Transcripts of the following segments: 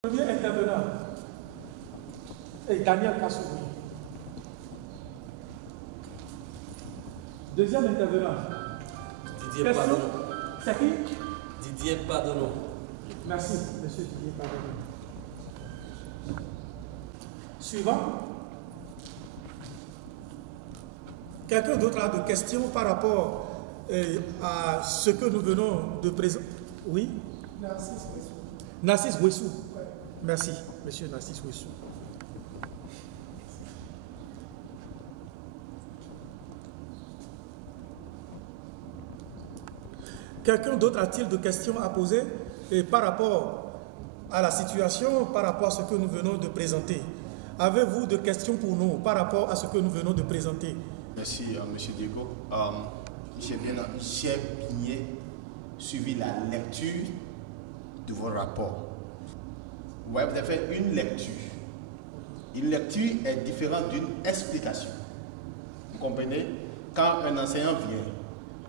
Premier intervenant est Daniel Kassouri. Deuxième intervenant. Didier Pardonneau. C'est qui? Didier Pardonneau. Merci, monsieur Didier Pardonneau. Suivant. Quelqu'un d'autre a des questions par rapport à ce que nous venons de présenter? Oui? Narcisse Ouessou. Merci, monsieur Narcisse Ouessou. Quelqu'un d'autre a-t-il des questions à poser par rapport à la situation, par rapport à ce que nous venons de présenter? Avez-vous des questions pour nous par rapport à ce que nous venons de présenter? Merci, monsieur Diego. J'ai bien suivi la lecture de vos rapports. Ouais, vous avez fait une lecture. Une lecture est différente d'une explication. Vous comprenez? Quand un enseignant vient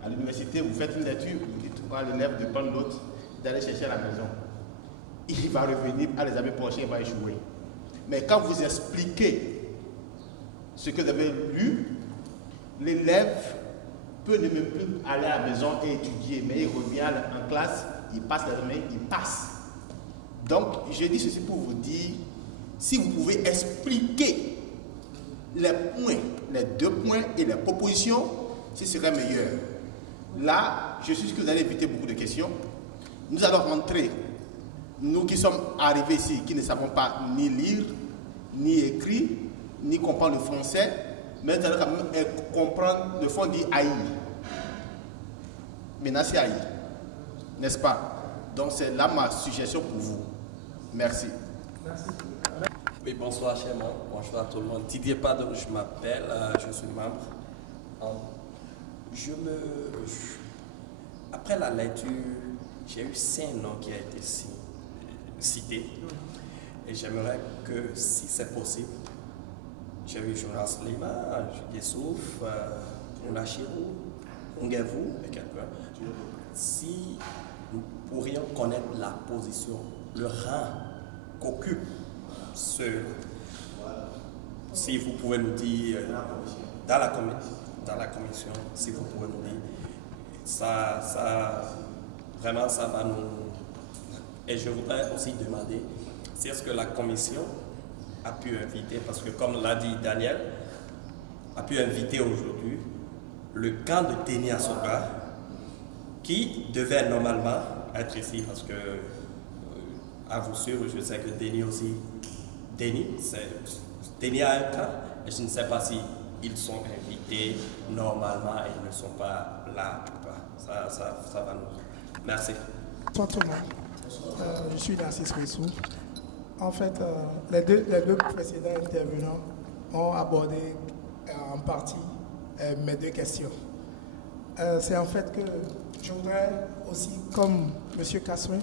à l'université, vous faites une lecture, vous dites à l'élève de prendre l'autre, d'aller chercher à la maison. Il va revenir à l'examen prochain, il va échouer. Mais quand vous expliquez ce que vous avez lu, l'élève peut ne même plus aller à la maison et étudier, mais il revient en classe, il passe l'examen, il passe. Donc, je dis ceci pour vous dire, si vous pouvez expliquer les points, les 2 points et les propositions, ce serait meilleur. Là, je suis sûr que vous allez éviter beaucoup de questions. Nous allons rentrer, nous qui sommes arrivés ici, qui ne savons pas ni lire, ni écrire, ni comprendre le français, mais nous allons quand même comprendre le fond dit haïr. Maintenant, c'est haïr, n'est-ce pas? Donc, c'est là ma suggestion pour vous. Merci. Merci. Oui, bonsoir, cher monde. Bonjour à tout le monde. Didier Pardonneau, je m'appelle, je suis membre. Après la lecture, j'ai eu 5 noms qui ont été cités. Et j'aimerais que, si c'est possible, j'ai eu Jonas Lima, Youssouf, Moula Chirou, Ngevou et quelqu'un. Si nous pourrions connaître la position, le rang qu'occupe ce. Si vous pouvez nous dire dans la commission, si vous pouvez nous dire, vraiment ça va nous. Et je voudrais aussi demander si est-ce que la commission a pu inviter, parce que comme l'a dit Daniel, a pu inviter aujourd'hui le camp de Déni Assoga, qui devait normalement être ici, parce que, à vous sûr, je sais que Déni aussi, Déni a un camp, et je ne sais pas si ils sont invités normalement et ils ne sont pas là ou pas. Ça va nous. Merci. Bonsoir tout le monde. Je suis Narcisse Ouessou. En fait, les deux précédents intervenants ont abordé en partie mes 2 questions. C'est en fait que je voudrais aussi, comme M. Kassouri,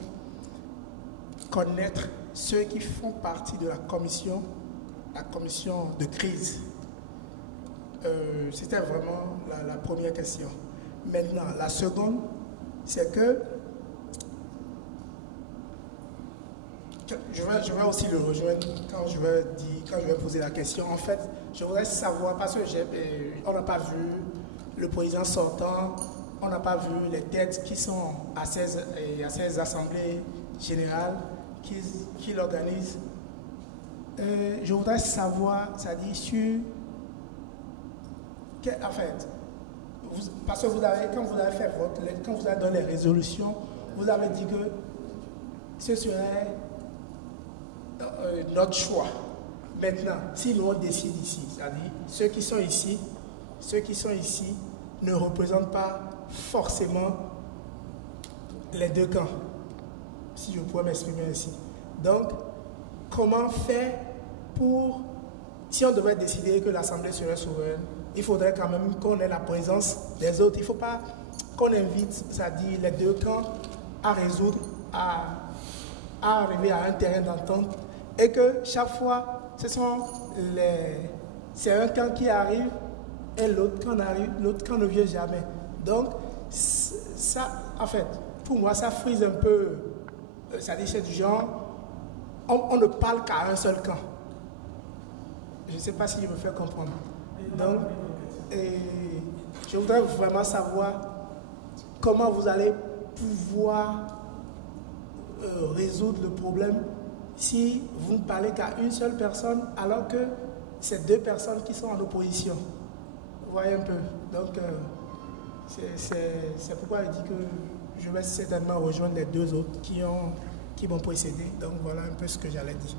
connaître ceux qui font partie de la commission de crise. C'était vraiment la première question. Maintenant, la seconde, c'est que je vais aussi le rejoindre quand je vais poser la question. En fait, je voudrais savoir, parce que on n'a pas vu le président sortant, on n'a pas vu les têtes qui sont à ces assemblées générales qui l'organisent. Je voudrais savoir, c'est-à-dire sur... En fait, parce que quand vous avez fait vote, quand vous avez donné les résolutions, vous avez dit que ce serait notre choix. Maintenant, si nous on décide ici, c'est-à-dire ceux qui sont ici ne représentent pas forcément les 2 camps, si je pourrais m'exprimer ainsi. Donc, comment faire pour, si on devait décider que l'Assemblée serait souveraine, il faudrait quand même qu'on ait la présence des autres. Il ne faut pas qu'on invite, c'est-à-dire les 2 camps, à résoudre, à arriver à un terrain d'entente, et que chaque fois, c'est un camp qui arrive et l'autre camp arrive, l'autre camp ne vient jamais. Donc, ça, en fait, pour moi, ça frise un peu, c'est-à-dire c'est du genre, on ne parle qu'à un seul camp. Je ne sais pas si je me fais comprendre. Donc, je voudrais vraiment savoir comment vous allez pouvoir résoudre le problème si vous ne parlez qu'à une seule personne alors que c'est deux personnes qui sont en opposition. Vous voyez un peu. Donc, c'est pourquoi je dis que je vais certainement rejoindre les deux autres qui m'ont précédé. Donc, voilà un peu ce que j'allais dire.